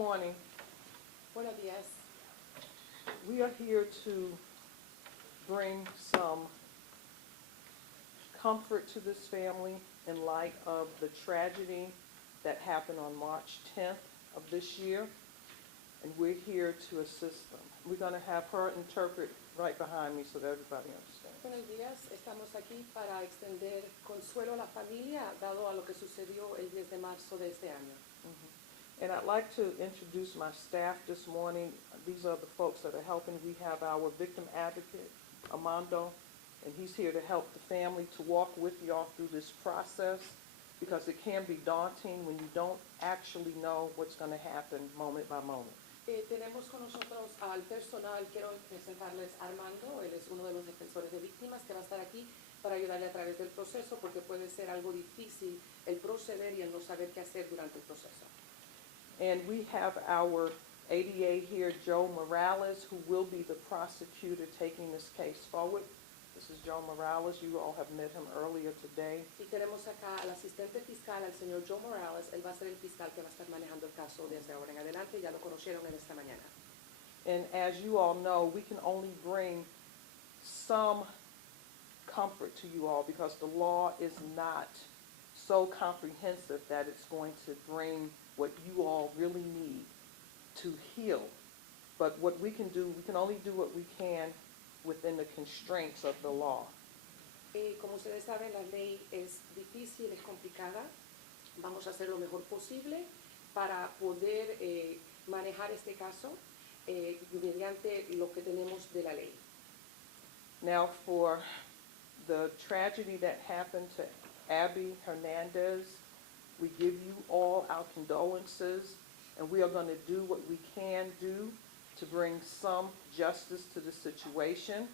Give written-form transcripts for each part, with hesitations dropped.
morning. Buenos días. We are here to bring some comfort to this family in light of the tragedy that happened on March 10th of this year, and we're here to assist them. We're going to have her interpret right behind me so that everybody understands. Buenos días. Estamos aquí para extender consuelo a la familia dado a lo que sucedió el 10 de marzo de este año. And I'd like to introduce my staff this morning. These are the folks that are helping. We have our victim advocate, Armando, and he's here to help the family to walk with y'all through this process because it can be daunting when you don't actually know what's going to happen moment by moment. Tenemos con nosotros al personal. Quiero presentarles a Armando. Él es uno de los defensores de víctimas que va a estar aquí para ayudarle a través del proceso porque puede ser algo difícil el proceder y el no saber qué hacer durante el proceso. And we have our ADA here, Joe Morales, who will be the prosecutor taking this case forward. This is Joe Morales. You all have met him earlier today. Y tenemos acá al asistente fiscal, al señor Joe Morales. Él va a ser el fiscal que va a estar manejando el caso desde ahora en adelante. Ya lo conocieron en esta mañana. And as you all know, we can only bring some comfort to you all because the law is not so comprehensive that it's going to bring what you all really need to heal. But what we can do, we can only do what we can within the constraints of the law. Como ustedes saben, la ley es difícil, es complicada. Vamos a hacer lo mejor posible para poder manejar este caso mediante lo que tenemos de la ley. Now, for the tragedy that happened to Abby Hernandez, we give you all our condolences, and we are going to do what we can do to bring some justice to the situation.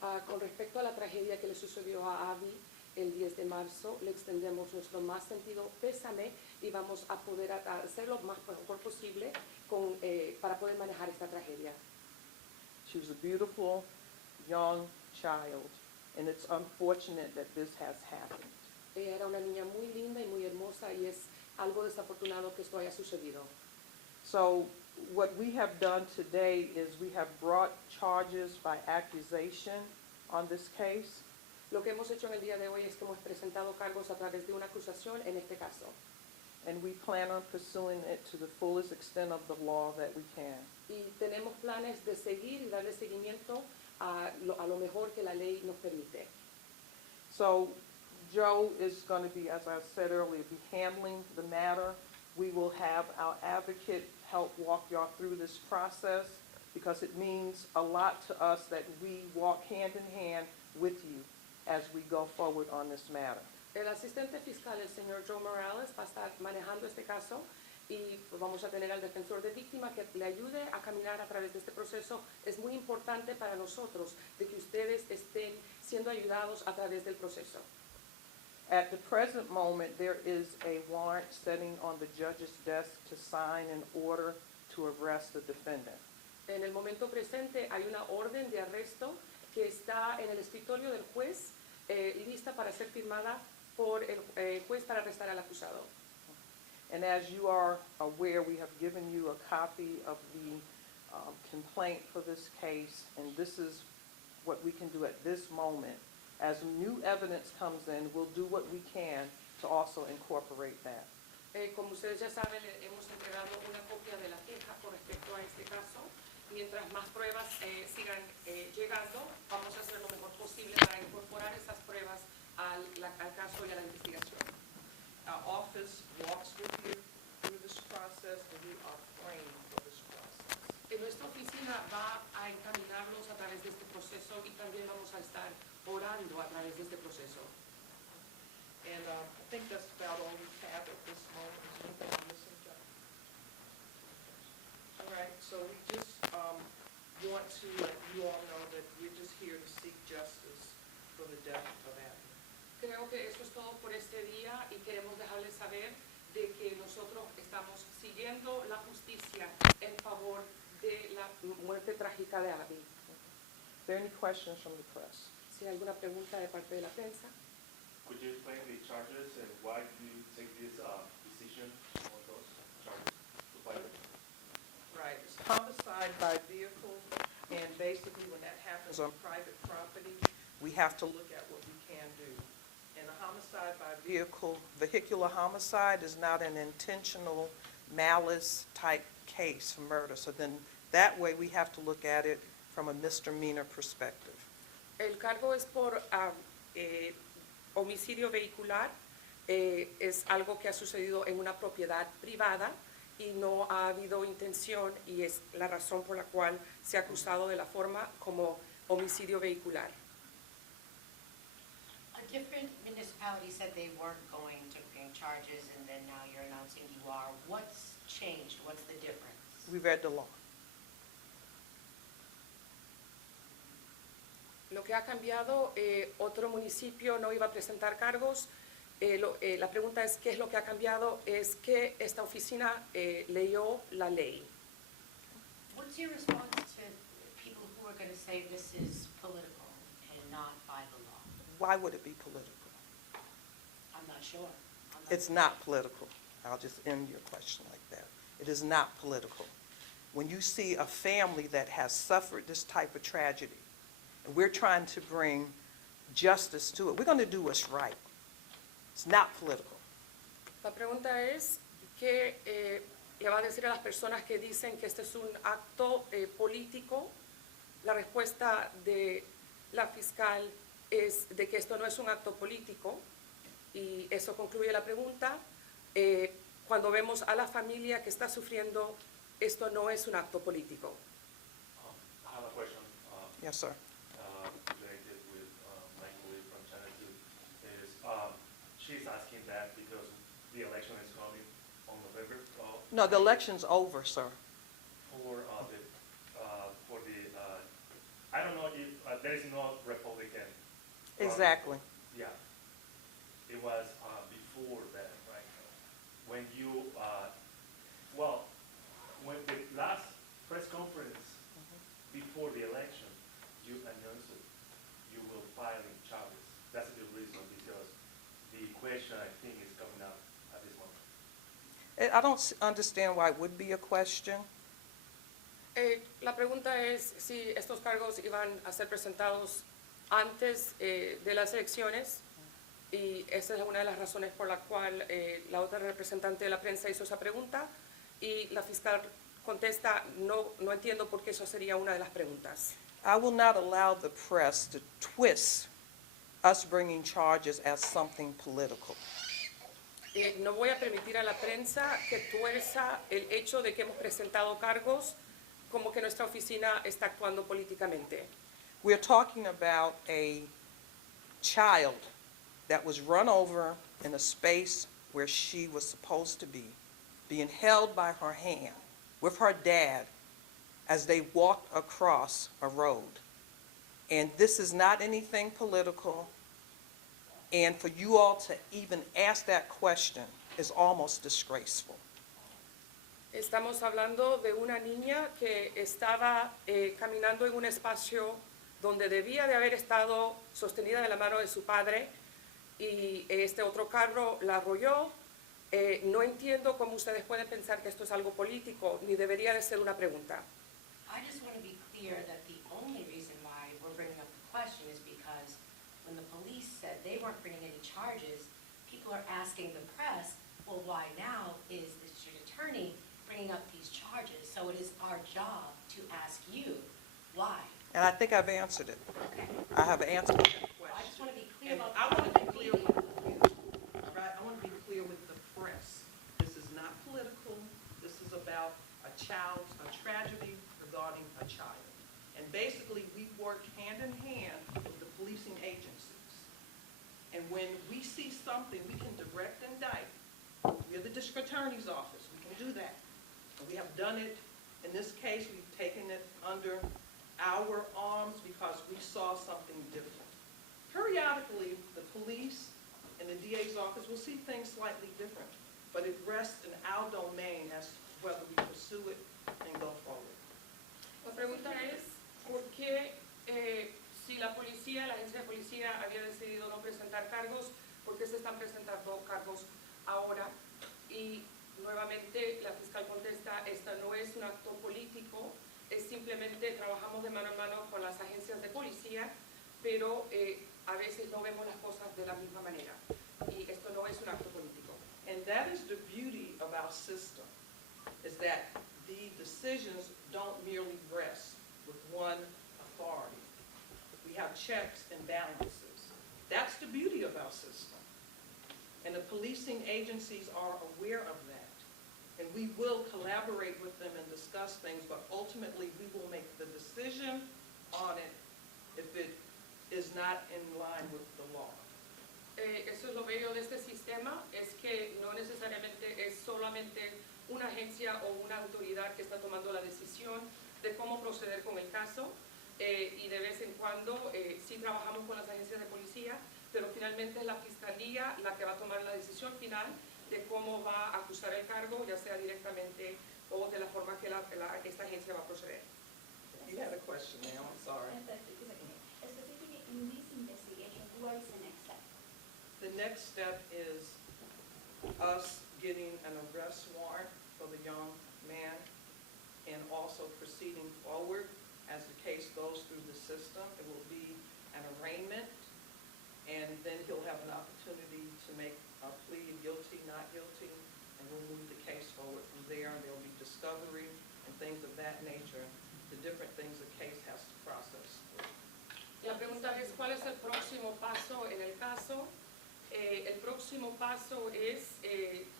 Con respecto a la tragedia que le sucedió a Abby el 10 de marzo, le extendemos nuestro más sentido pésame y vamos a poder hacer lo más mejor posible para poder manejar esta tragedia. She was a beautiful young child, and it's unfortunate that this has happened. Ella era una niña muy linda y muy hermosa y es algo desafortunado que esto haya sucedido. So what we have done today is we have brought charges by accusation on this case. Lo que hemos hecho en el día de hoy es que hemos presentado cargos a través de una acusación en este caso. And we plan on pursuing it to the fullest extent of the law that we can. Y tenemos planes de seguir y darle seguimiento a lo mejor que la ley nos permite. So Joe is going to be, as I said earlier, be handling the matter. We will have our advocate help walk y'all through this process because it means a lot to us that we walk hand in hand with you as we go forward on this matter. El asistente fiscal, el señor Joe Morales, va a estar manejando este caso y vamos a tener al defensor de víctima que le ayude a caminar a través de este proceso. Es muy importante para nosotros de que ustedes estén siendo ayudados a través del proceso. At the present moment, there is a warrant sitting on the judge's desk to sign an order to arrest the defendant. En el momento presente hay una orden de arresto que está en el escritorio del juez, lista para ser firmada por el juez para arrestar al acusado. And as you are aware, we have given you a copy of the complaint for this case, and this is what we can do at this moment. As new evidence comes in, we'll do what we can to also incorporate that. Como ustedes ya saben, hemos entregado una copia de la queja con respecto a este caso. Mientras más pruebas sigan llegando, vamos a hacer lo mejor posible para incorporar esas pruebas al caso y a la investigación. Our office walks with you through this process, and we are praying for this process. Nuestra oficina va a encaminarlos a través de este proceso y también vamos a estar orando a través de este proceso. And I think that's about all we have at this moment. Is there anything I'm missing, John? All right, so we just want to let you all know that we're just here to seek justice for the death of Abby. Creo que eso es todo por este día y queremos dejarles saber de que nosotros estamos siguiendo la justicia en favor de la muerte trágica de Abby. Are there any questions from the press? Si hay alguna pregunta de parte de la prensa. Could you explain the charges and why did you take this decision on those charges? homicide by vehicle, and basically when that happens on private property, we have to look at what we can do. And a homicide by vehicle, vehicular homicide is not an intentional malice type case for murder. So then that way we have to look at it from a misdemeanor perspective. El cargo es por homicidio vehicular, es algo que ha sucedido en una propiedad privada y no ha habido intención y es la razón por la cual se ha acusado de la forma como homicidio vehicular. A different municipality said they weren't going to bring charges, and then now you're announcing you are. What's changed? What's the difference? We read the law. Lo que ha cambiado, otro municipio no iba a presentar cargos. La pregunta es, ¿qué es lo que ha cambiado? Es que esta oficina leyó la ley. What's your response to people who are going to say this is political and not by the law? Why would it be political? I'm not sure. It's not political. I'll just end your question like that. It is not political. When you see a family that has suffered this type of tragedy, and we're trying to bring justice to it, we're going to do what's right. It's not political. La pregunta es, ¿qué le va a decir a las personas que dicen que este es un acto político? La respuesta de la fiscal es de que esto no es un acto político, y eso concluye la pregunta. Cuando vemos a la familia que está sufriendo, esto no es un acto político. I have a question. Yes, sir. Related with my colleague from Channel 2 is she's asking that because the election is coming on November. No, the election's over, sir. For the I don't know if there is no Republican. Exactly. Yeah, it was before that, right? When you when the last press conference before the election, you announced it, you will file charges. That's the reason, because the question, I think, is coming up at this moment. I don't understand why it would be a question. La pregunta es si estos cargos iban a ser presentados antes de las elecciones, y esa es una de las razones por la cual la otra representante de la prensa hizo esa pregunta, y la fiscal contesta, no entiendo por qué eso sería una de las preguntas. I will not allow the press to twist us bringing charges as something political. No voy a permitir a la prensa que tuerza el hecho de que hemos presentado cargos como que nuestra oficina está actuando políticamente. We're talking about a child that was run over in a space where she was supposed to be, being held by her hand with her dad as they walked across a road. And this is not anything political. And for you all to even ask that question is almost disgraceful. Estamos hablando de una niña que estaba caminando en un espacio donde debía de haber estado sostenida de la mano de su padre, y este otro carro la arrolló. No entiendo cómo ustedes pueden pensar que esto es algo político, ni debería de ser una pregunta. I just want to be clear that the only reason why we're bringing up the question is because when the police said they weren't bringing any charges, people are asking the press, well, why now is the district attorney bringing up these charges? So it is our job to ask you why. And I think I've answered it. Okay. I have answered that I just question. want to be clear And about I want to be clear with you, right? I want to be clear with the press. This is not political. This is about a tragedy regarding a child. And basically, we work hand in hand with the policing agencies. And when we see something, we can direct indict. We're the district attorney's office. We can do that. And we have done it. In this case, we've taken it under our arms because we saw something different. Periodically, the police and the DA's office will see things slightly different, but it rests in our domain as to whether we pursue it and go forward. La pregunta es, ¿por qué si la policía, la agencia de policía había decidido no presentar cargos, por qué se están presentando cargos ahora? Y nuevamente la fiscal contesta, esta no es un acto político, es simplemente trabajamos de mano en mano con las agencias de policía, pero a veces no vemos las cosas de la misma manera. Y esto no es un acto político. And that is the beauty of our system, is that the decisions don't merely rest with one authority. We have checks and balances. That's the beauty of our system. And the policing agencies are aware of that. And we will collaborate with them and discuss things, but ultimately we will make the decision on it if it is not in line with the law. Eso es lo bello de este sistema, es que no necesariamente es solamente una agencia o una autoridad que está tomando la decisión de cómo proceder con el caso, y de vez en cuando sí trabajamos con las agencias de policía, pero finalmente es la fiscalía la que va a tomar la decisión final de cómo va a acusar el cargo, ya sea directamente o de la forma que esta agencia va a proceder. You had a question, ma'am, I'm sorry. Specifically, in this investigation, what is the next step? The next step is us getting an arrest warrant for the young man and also proceeding forward as the case goes through the system. It will be an arraignment, and then he'll have an opportunity to make a plea guilty, not guilty, and we'll move the case forward from there, and there'll be discovery and things of that nature, the different things the case has to process. La pregunta es, ¿cuál es el próximo paso en el caso? El próximo paso es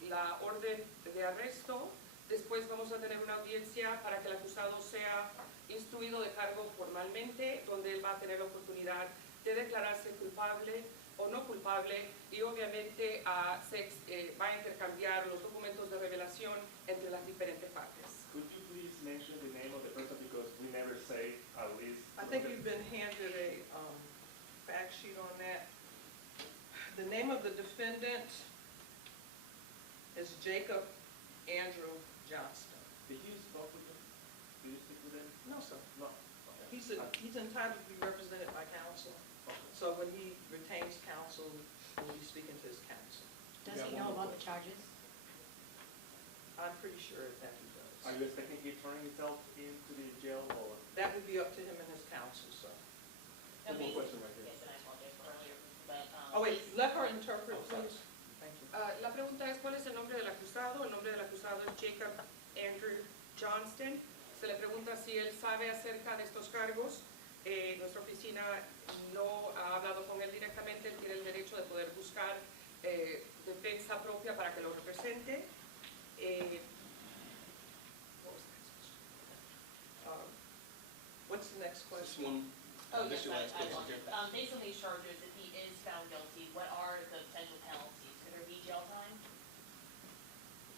la orden de arresto. Después vamos a tener una audiencia para que el acusado sea instruido de cargo formalmente, donde él va a tener la oportunidad de declararse culpable o no culpable, y obviamente va a intercambiar los documentos de revelación entre las diferentes partes. Could you please mention the name of the person, because we never say at least. I think you've been handed a fact sheet on that. The name of the defendant is Jacob Andrew Johnston. Did you spoke with him? Did you speak with him? No, sir. No. Okay. He's entitled to be represented by counsel. Okay. So when he retains counsel, we'll be speaking to his counsel. Does he know about the charges? I'm pretty sure that he Are does. you expecting he turning himself into the jail, or? That would be up to him and his counsel, so. One more question right here. Yes, and I apologize for earlier, but, Oh, wait, let her interpret, please. Thank you. La pregunta es, ¿cuál es el nombre del acusado? El nombre del acusado es Jacob Andrew Johnston. Se le pregunta si él sabe acerca de estos cargos. Nuestra oficina no ha hablado con él directamente. Él tiene el derecho de poder buscar defensa propia para que lo represente. What's the next Just question? one, Oh, just yes, your last I question, apologize. Jim. Based on these charges, if he is found guilty, what are the potential penalties? Could there be jail time?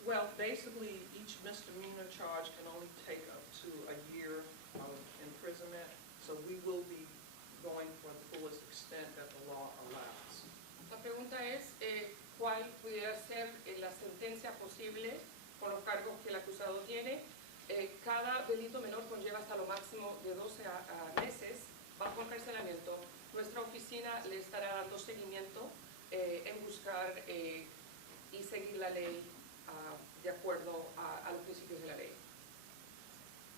Well, basically, each misdemeanor charge can only take up to a year of imprisonment, so we will be going for the fullest extent that the law allows. La pregunta es, ¿cuál pudiera ser la sentencia posible con los cargos que el acusado tiene? Cada delito menor conlleva hasta lo máximo de 12 meses bajo encarcelamiento. Nuestra oficina le estará dando seguimiento en buscar y seguir la ley de acuerdo a los principios de la ley.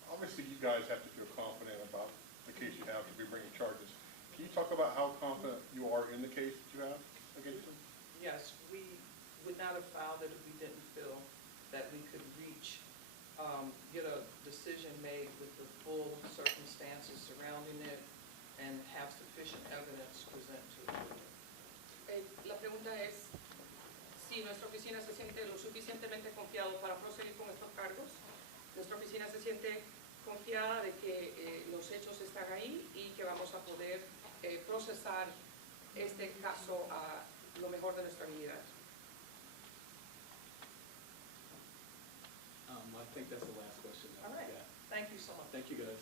Obviously, you guys have to feel confident about the case you have to be bringing charges. Can you talk about how confident you are in the case that you have against him? Yes, we would not have filed it if we didn't feel that we could reach, get a decision made with the full circumstances surrounding it and have sufficient evidence presented to the jury. La pregunta es si nuestra oficina se siente lo suficientemente confiado para proseguir con estos cargos. Nuestra oficina se siente confiada de que los hechos están ahí y que vamos a poder procesar este caso a lo mejor de nuestra habilidad. I think that's the last question. All right. Yeah. Thank you so much. Thank you, guys.